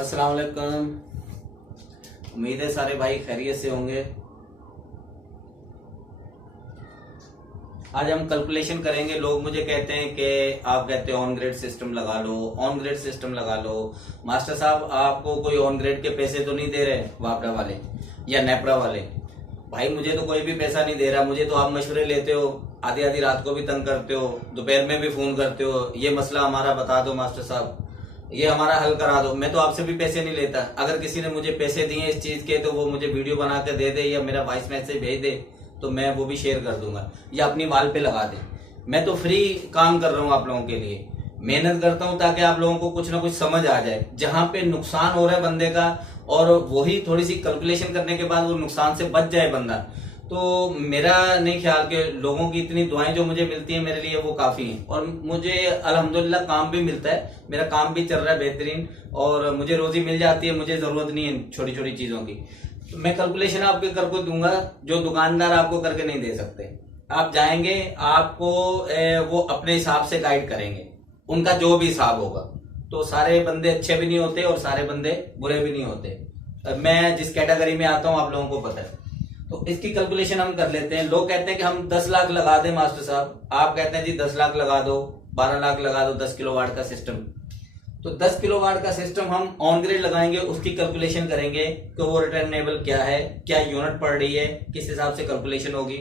अस्सलाम वालेकुम। उम्मीद है सारे भाई खैरियत से होंगे। आज हम कैलकुलेशन करेंगे। लोग मुझे कहते हैं कि आप कहते हो ऑन ग्रेड सिस्टम लगा लो, ऑन ग्रेड सिस्टम लगा लो। मास्टर साहब आपको कोई ऑन ग्रेड के पैसे तो नहीं दे रहे वापडा वाले या नेपरा वाले? भाई मुझे तो कोई भी पैसा नहीं दे रहा। मुझे तो आप मशवरे लेते हो, आधी आधी रात को भी तंग करते हो, दोपहर में भी फोन करते हो, ये मसला हमारा बता दो मास्टर साहब, ये हमारा हल करा दो। मैं तो आपसे भी पैसे नहीं लेता। अगर किसी ने मुझे पैसे दिए इस चीज के तो वो मुझे वीडियो बना कर दे दे या मेरा वॉइस मैसेज भेज दे तो मैं वो भी शेयर कर दूंगा या अपनी वाल पे लगा दे। मैं तो फ्री काम कर रहा हूँ आप लोगों के लिए, मेहनत करता हूँ ताकि आप लोगों को कुछ ना कुछ समझ आ जाए। जहां पे नुकसान हो रहा है बंदे का और वही थोड़ी सी कैलकुलेशन करने के बाद वो नुकसान से बच जाए बंदा, तो मेरा नहीं ख्याल कि लोगों की इतनी दुआएं जो मुझे मिलती हैं मेरे लिए वो काफी हैं। और मुझे अल्हम्दुलिल्लाह काम भी मिलता है, मेरा काम भी चल रहा है बेहतरीन और मुझे रोजी मिल जाती है। मुझे जरूरत नहीं है छोटी छोटी चीजों की। तो मैं कैलकुलेशन आपके करके दूंगा जो दुकानदार आपको करके नहीं दे सकते। आप जाएंगे, आपको वो अपने हिसाब से गाइड करेंगे, उनका जो भी हिसाब होगा। तो सारे बंदे अच्छे भी नहीं होते और सारे बंदे बुरे भी नहीं होते। मैं जिस कैटेगरी में आता हूँ आप लोगों को पता है। तो इसकी कैलकुलेशन हम कर लेते हैं। लोग कहते हैं कि हम 10 लाख लगा दें मास्टर साहब, आप कहते हैं जी 10 लाख लगा दो, 12 लाख लगा दो 10 किलोवाट का सिस्टम। तो 10 किलोवाट का सिस्टम हम ऑन ग्रिड लगाएंगे, उसकी कैलकुलेशन करेंगे कि वो रिटर्नेबल क्या है, क्या यूनिट पड़ रही है, किस हिसाब से कैलकुलेशन होगी।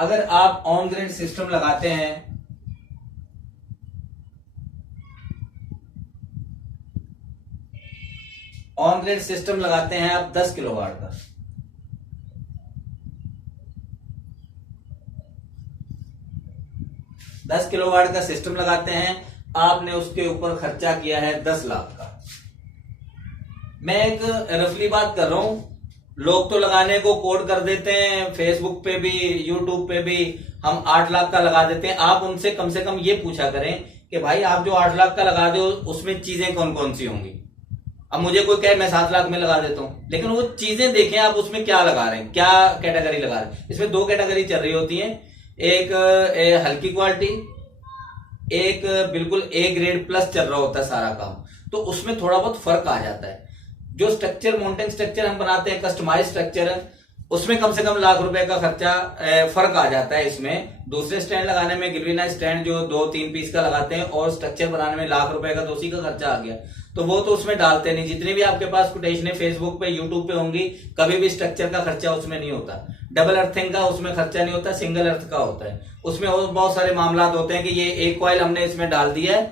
अगर आप ऑन ग्रिड सिस्टम लगाते हैं ऑन ग्रिड सिस्टम लगाते हैं आप 10 किलोवाट का, 10 किलोवाट का सिस्टम लगाते हैं, आपने उसके ऊपर खर्चा किया है 10 लाख का। मैं एक रफली बात कर रहा हूं। लोग तो लगाने को कोड कर देते हैं, फेसबुक पे भी यूट्यूब पे भी हम 8 लाख का लगा देते हैं। आप उनसे कम से कम ये पूछा करें कि भाई आप जो 8 लाख का लगा दो उसमें चीजें कौन कौन सी होंगी। अब मुझे कोई कहे मैं 7 लाख में लगा देता हूं, लेकिन वो चीजें देखें आप उसमें क्या लगा रहे हैं, क्या कैटेगरी लगा रहे हैं। इसमें 2 कैटेगरी चल रही होती है, एक हल्की क्वालिटी, एक बिल्कुल ए ग्रेड प्लस चल रहा होता है सारा काम। तो उसमें थोड़ा बहुत फर्क आ जाता है। जो स्ट्रक्चर माउंटेन स्ट्रक्चर हम बनाते हैं कस्टमाइज स्ट्रक्चर, उसमें कम से कम लाख रुपए का खर्चा फर्क आ जाता है। इसमें दूसरे स्टैंड लगाने में गिलविना स्टैंड जो 2-3 पीस का लगाते हैं और स्ट्रक्चर बनाने में लाख रुपए का तो उसी का खर्चा आ गया। तो वो तो उसमें डालते नहीं। जितने भी आपके पास कोटेशन फेसबुक पे यूट्यूब पे होंगी, कभी भी स्ट्रक्चर का खर्चा उसमें नहीं होता। डबल अर्थिंग का उसमें खर्चा नहीं होता, सिंगल अर्थ का होता है। उसमें और बहुत सारे मामला होते हैं कि ये एक कॉइल हमने इसमें डाल दिया है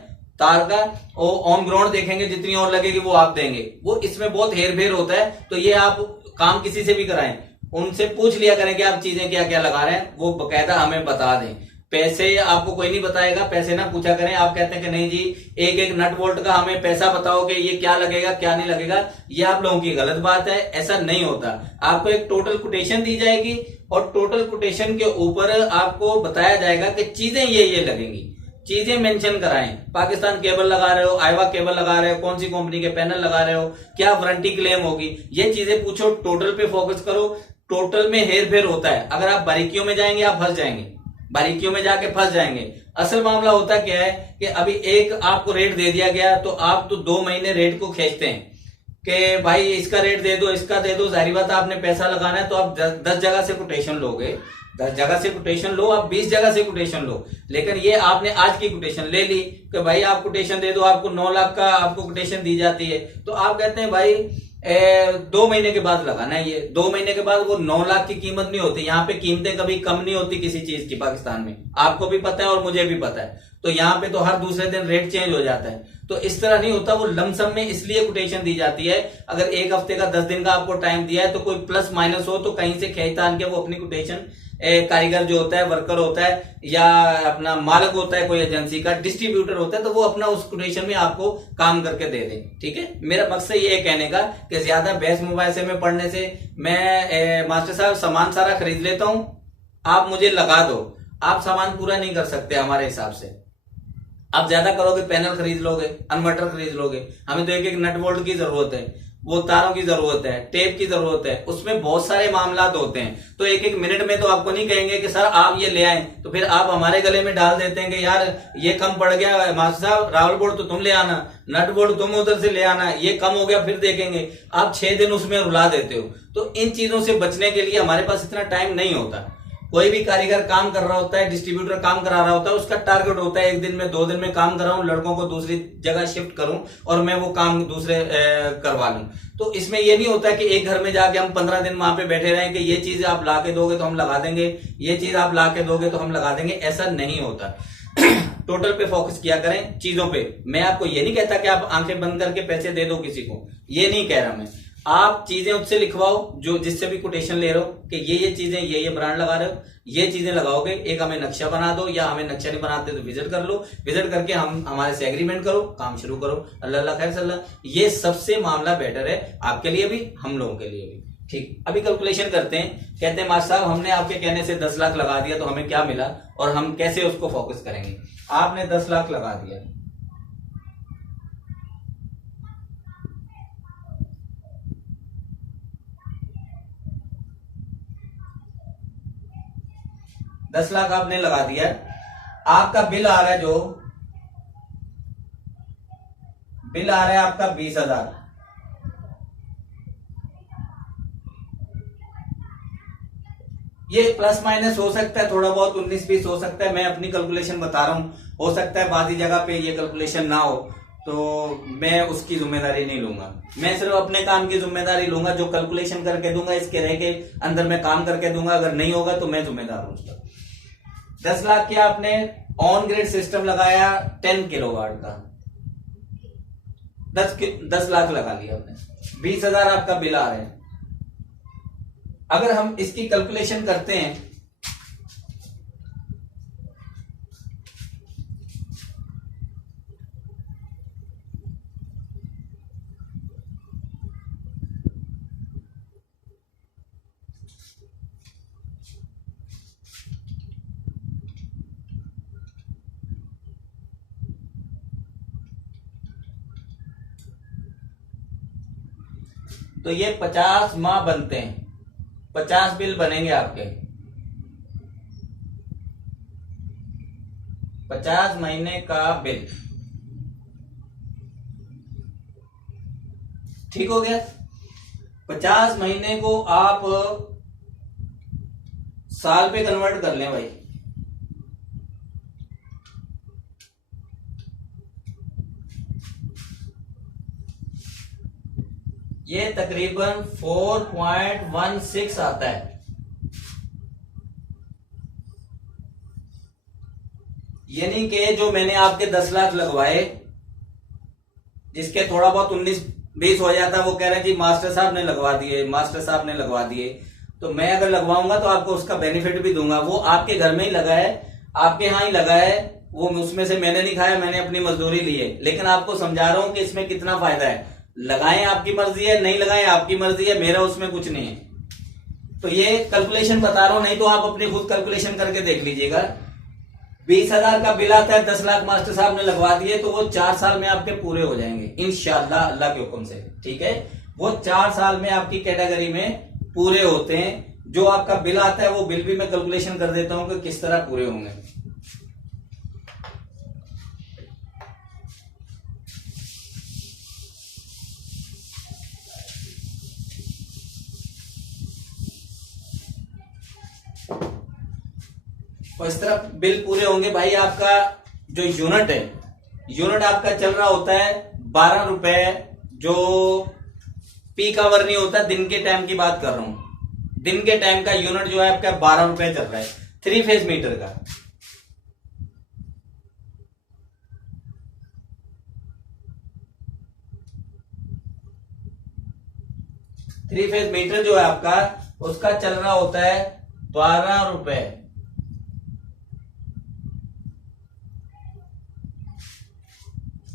तार का, और ऑन ग्राउंड देखेंगे जितनी और लगेगी वो आप देंगे। वो इसमें बहुत हेर फेर होता है। तो ये आप काम किसी से भी कराएं, उनसे पूछ लिया करें कि आप चीजें क्या क्या लगा रहे हैं, वो बकायदा हमें बता दें। पैसे आपको कोई नहीं बताएगा, पैसे ना पूछा करें। आप कहते हैं कि नहीं जी एक एक नट बोल्ट का हमें पैसा बताओ कि ये क्या लगेगा क्या नहीं लगेगा, ये आप लोगों की गलत बात है। ऐसा नहीं होता। आपको एक टोटल कोटेशन दी जाएगी और टोटल कोटेशन के ऊपर आपको बताया जाएगा कि चीजें ये लगेंगी। चीजें मेंशन कराएं। पाकिस्तान केबल लगा रहे हो, आईवा केबल लगा रहे हो, कौन सी कंपनी के पैनल लगा रहे हो, क्या वारंटी क्लेम होगी, ये चीजें पूछो। टोटल पे फोकस करो। टोटल में हेर फेर होता है। अगर आप बारीकियों में जाएंगे आप फंस जाएंगे, बारीकियों में जाके फंस जाएंगे। असल मामला होता क्या है कि अभी एक आपको रेट दे दिया गया तो आप तो 2 महीने रेट को खींचते हैं कि भाई इसका रेट दे दो, इसका दे दो। जाहिर बात है आपने पैसा लगाना है तो आप 10 जगह से कोटेशन लोगे, 10 जगह से कोटेशन लो, आप 20 जगह से कोटेशन लो। लेकिन ये आपने आज की कोटेशन ले ली कि भाई आप कोटेशन दे दो, आपको 9 लाख का आपको कोटेशन दी जाती है। तो आप कहते हैं भाई 2 महीने के बाद लगाना है। ये 2 महीने के बाद वो 9 लाख की कीमत नहीं होती। यहाँ पे कीमतें कभी कम नहीं होती किसी चीज की पाकिस्तान में, आपको भी पता है और मुझे भी पता है। तो यहाँ पे तो हर दूसरे दिन रेट चेंज हो जाता है। तो इस तरह नहीं होता। वो लमसम में इसलिए कोटेशन दी जाती है। अगर एक हफ्ते का 10 दिन का आपको टाइम दिया है तो कोई प्लस माइनस हो तो कहीं से खींच तान के वो अपनी कोटेशन कारीगर जो होता है, वर्कर होता है या अपना मालिक होता है, कोई एजेंसी का डिस्ट्रीब्यूटर होता है, तो वो अपना उस कोटेशन में आपको काम करके दे दे। ठीक है, मेरा मकसद ये कहने का कि ज्यादा बहस मुबाहिसे में पढ़ने से मैं मास्टर साहब सामान सारा खरीद लेता हूं, आप मुझे लगा दो। आप सामान पूरा नहीं कर सकते हमारे हिसाब से। आप ज्यादा करोगे पैनल खरीद लोगे, इन्वर्टर खरीद लोगे, हमें तो एक एक नट बोल्ट की जरूरत है। वो तारों की जरूरत है, टेप की जरूरत है, उसमें बहुत सारे मामला होते हैं। तो एक एक मिनट में तो आपको नहीं कहेंगे कि सर आप ये ले आए, तो फिर आप हमारे गले में डाल देते हैं कि यार ये कम पड़ गया मास्टर साहब, रावल बोर्ड तो तुम ले आना, नट बोर्ड तुम उधर से ले आना, ये कम हो गया फिर देखेंगे। आप 6 दिन उसमें रुला देते हो। तो इन चीजों से बचने के लिए हमारे पास इतना टाइम नहीं होता। कोई भी कारीगर काम कर रहा होता है, डिस्ट्रीब्यूटर काम करा रहा होता है, उसका टारगेट होता है 1 दिन में 2 दिन में काम कराऊं, लड़कों को दूसरी जगह शिफ्ट करूं और मैं वो काम दूसरे करवा लूं। तो इसमें ये नहीं होता कि एक घर में जाके हम 15 दिन वहां पे बैठे रहें कि ये चीज आप ला के दोगे तो हम लगा देंगे, ये चीज आप ला के दोगे तो हम लगा देंगे, ऐसा नहीं होता। टोटल पे फोकस किया करें, चीजों पे। मैं आपको ये नहीं कहता कि आप आंखें बंद करके पैसे दे दो किसी को, ये नहीं कह रहा मैं। आप चीजें उससे लिखवाओ जो जिससे भी कोटेशन ले रहे हो कि ये चीजें ये ब्रांड लगा रहे हो, ये चीजें लगाओगे, एक हमें नक्शा बना दो, या हमें नक्शा नहीं बनाते तो विजिट कर लो, विजिट करके हम हमारे से एग्रीमेंट करो, काम शुरू करो। अल्लाह अल्लाह खैर सल्लाह। ये सबसे मामला बेटर है आपके लिए भी, हम लोगों के लिए भी। ठीक, अभी कैलकुलेशन करते हैं। कहते हैं मास्टर साहब हमने आपके कहने से 10 लाख लगा दिया तो हमें क्या मिला और हम कैसे उसको फोकस करेंगे। आपने 10 लाख लगा दिया, दस लाख आपने लगा दिया, आपका बिल आ रहा है, जो बिल आ रहा है आपका 20,000। ये प्लस माइनस हो सकता है, थोड़ा बहुत 19-20 हो सकता है, मैं अपनी कैलकुलेशन बता रहा हूं। हो सकता है बाकी जगह पे ये कैलकुलेशन ना हो, तो मैं उसकी जिम्मेदारी नहीं लूंगा। मैं सिर्फ अपने काम की जिम्मेदारी लूंगा, जो कैलकुलेशन करके दूंगा इसके रह के अंदर मैं काम करके दूंगा। अगर नहीं होगा तो मैं जिम्मेदार हूं उसका। 10 लाख के आपने ऑन ग्रिड सिस्टम लगाया 10 किलोवाट का, 10 लाख लगा लिया आपने, 20,000 आपका बिल आ रहा है। अगर हम इसकी कैलकुलेशन करते हैं तो ये 50 माह बनते हैं, 50 बिल बनेंगे आपके, 50 महीने का बिल। ठीक हो गया। 50 महीने को आप साल पे कन्वर्ट कर लें भाई। ये तकरीबन 4.16 आता है। यानी कि जो मैंने आपके 10 लाख लगवाए, जिसके थोड़ा बहुत 19-20 हो जाता है, वो कह रहे हैं जी मास्टर साहब ने लगवा दिए, मास्टर साहब ने लगवा दिए। तो मैं अगर लगवाऊंगा तो आपको उसका बेनिफिट भी दूंगा। वो आपके घर में ही लगा है, आपके यहां ही लगा है, वो उसमें से मैंने नहीं खाया, मैंने अपनी मजदूरी ली है। लेकिन आपको समझा रहा हूं कि इसमें कितना फायदा है। लगाएं आपकी मर्जी है, नहीं लगाएं आपकी मर्जी है, मेरा उसमें कुछ नहीं है। तो ये कैलकुलेशन बता रहा हूं, नहीं तो आप अपनी खुद कैलकुलेशन करके देख लीजिएगा। 20,000 का बिल आता है, 10 लाख मास्टर साहब ने लगवा दिए, तो वो 4 साल में आपके पूरे हो जाएंगे इंशाअल्लाह, अल्लाह के हुक्म से। ठीक है, वो 4 साल में आपकी कैटेगरी में पूरे होते हैं। जो आपका बिल आता है वो बिल भी मैं कैलकुलेशन कर देता हूं कि किस तरह पूरे होंगे। तो इस तरह बिल पूरे होंगे भाई। आपका जो यूनिट है, यूनिट आपका चल रहा होता है 12 रुपए। जो पीक आवर नहीं होता, दिन के टाइम की बात कर रहा हूं, दिन के टाइम का यूनिट जो है आपका 12 रुपए चल रहा है 3 फेज मीटर का। थ्री फेज मीटर जो है आपका, उसका चल रहा होता है 12 रुपए।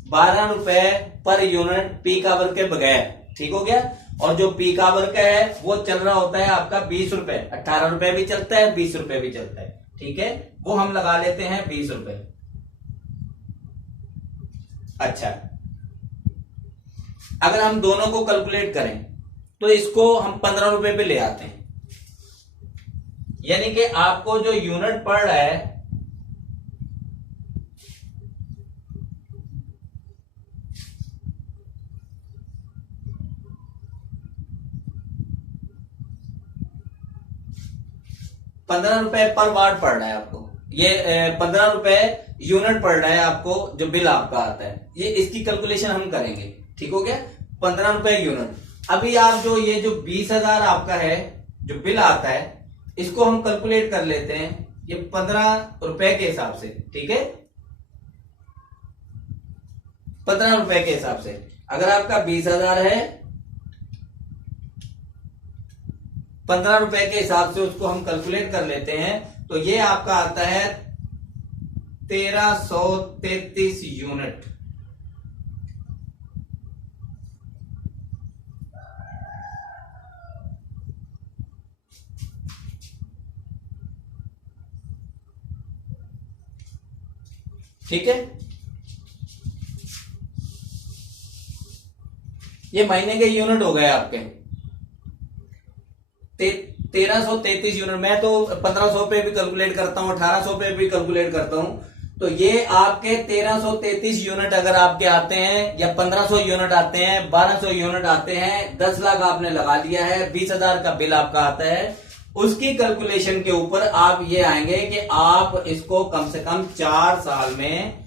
12 रुपए पर यूनिट पीक आवर के बगैर। ठीक हो गया। और जो पीक आवर का है वो चल रहा होता है आपका 20 रुपए। 18 रुपए भी चलता है, 20 रुपए भी चलता है। ठीक है, वो हम लगा लेते हैं 20 रुपए। अच्छा, अगर हम दोनों को कैलकुलेट करें तो इसको हम 15 रुपए पे ले आते हैं, यानी कि आपको जो यूनिट पड़ रहा है ₹15 पर वाट पड़ रहा है आपको, ये ₹15 यूनिट पड़ रहा है आपको जो बिल आपका आता है, ये इसकी कैलकुलेशन हम करेंगे। ठीक हो गया, ₹15 यूनिट। अभी आप जो ये जो 20,000 आपका है जो बिल आता है, इसको हम कैलकुलेट कर लेते हैं ये ₹15 के हिसाब से। ठीक है, ₹15 के हिसाब से अगर आपका 20,000 है, ₹15 के हिसाब से उसको हम कैलकुलेट कर लेते हैं, तो ये आपका आता है 1333 यूनिट। ठीक है, ये महीने के यूनिट हो गए आपके 1333 यूनिट। मैं तो 1500 पे भी कैलकुलेट करता हूं, 1800 पे भी कैलकुलेट करता हूं। तो ये आपके 1333 यूनिट अगर आपके आते हैं, या 1500 यूनिट आते हैं, 1200 यूनिट आते हैं, 10 लाख आपने लगा लिया है, 20,000 का बिल आपका आता है, उसकी कैलकुलेशन के ऊपर आप ये आएंगे कि आप इसको कम से कम 4 साल में,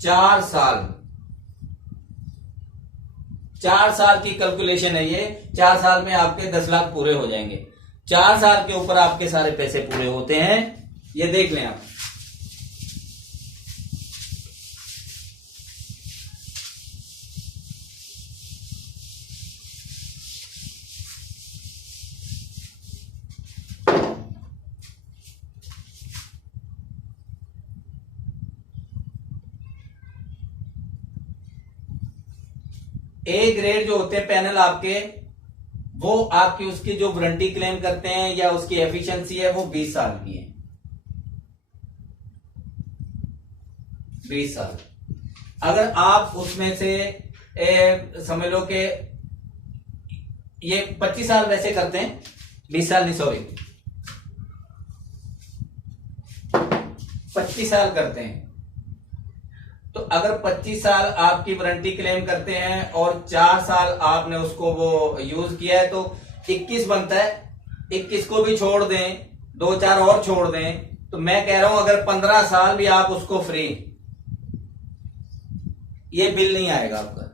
4 साल की कैलकुलेशन है ये, 4 साल में आपके 10 लाख पूरे हो जाएंगे। 4 साल के ऊपर आपके सारे पैसे पूरे होते हैं, ये देख लें आप। ए ग्रेड जो होते हैं पैनल आपके, वो आपकी उसकी जो वारंटी क्लेम करते हैं या उसकी एफिशिएंसी है वो 20 साल की है, 20 साल। अगर आप उसमें से समझ लो कि ये 25 साल वैसे करते हैं, 20 साल नहीं सॉरी 25 साल करते हैं। तो अगर 25 साल आपकी वारंटी क्लेम करते हैं और 4 साल आपने उसको वो यूज किया है, तो 21 बनता है। 21 को भी छोड़ दें, 2-4 और छोड़ दें, तो मैं कह रहा हूं अगर 15 साल भी आप उसको फ्री, ये बिल नहीं आएगा आपका।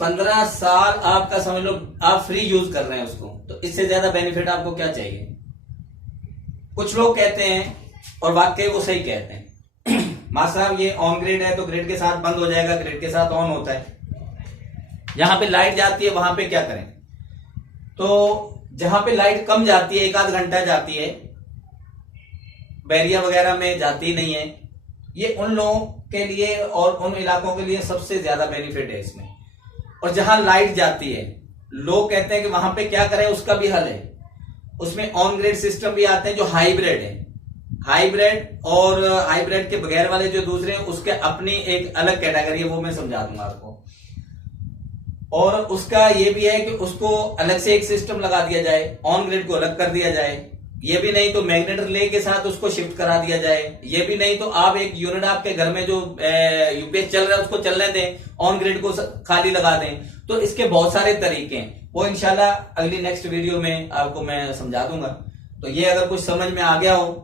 15 साल आपका समझ लो आप फ्री यूज कर रहे हैं उसको, तो इससे ज्यादा बेनिफिट आपको क्या चाहिए। कुछ लोग कहते हैं, और वाकई वो सही कहते हैं, मास्टर साहब ये ऑन ग्रिड है तो ग्रिड के साथ बंद हो जाएगा, ग्रिड के साथ ऑन होता है, जहां पे लाइट जाती है वहां पे क्या करें। तो जहां पे लाइट कम जाती है, 1-8 घंटा जाती है, बैरिया वगैरह में जाती नहीं है, ये उन लोगों के लिए और उन इलाकों के लिए सबसे ज्यादा बेनिफिट है इसमें। और जहां लाइट जाती है, लोग कहते हैं कि वहां पे क्या करें, उसका भी हल है। उसमें ऑन ग्रिड सिस्टम भी आते हैं जो हाइब्रिड है, हाइब्रिड और हाइब्रिड के बगैर वाले जो दूसरे हैं उसके अपनी एक अलग कैटेगरी है, वो मैं समझा दूंगा आपको। और उसका ये भी है कि उसको अलग से एक सिस्टम लगा दिया जाए, ऑन ग्रिड को अलग कर दिया जाए। ये भी नहीं तो मैग्नेट रिले के साथ उसको शिफ्ट करा दिया जाए। ये भी नहीं तो आप एक यूनिट आपके घर में जो यूपीएस चल रहा है उसको चलने दें, ऑन ग्रिड को खाली लगा दें। तो इसके बहुत सारे तरीके हैं, वो इंशाल्लाह अगली नेक्स्ट वीडियो में आपको मैं समझा दूंगा। तो ये अगर कुछ समझ में आ गया हो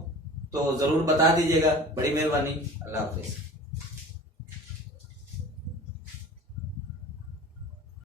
तो जरूर बता दीजिएगा, बड़ी मेहरबानी। अल्लाह हाफिज।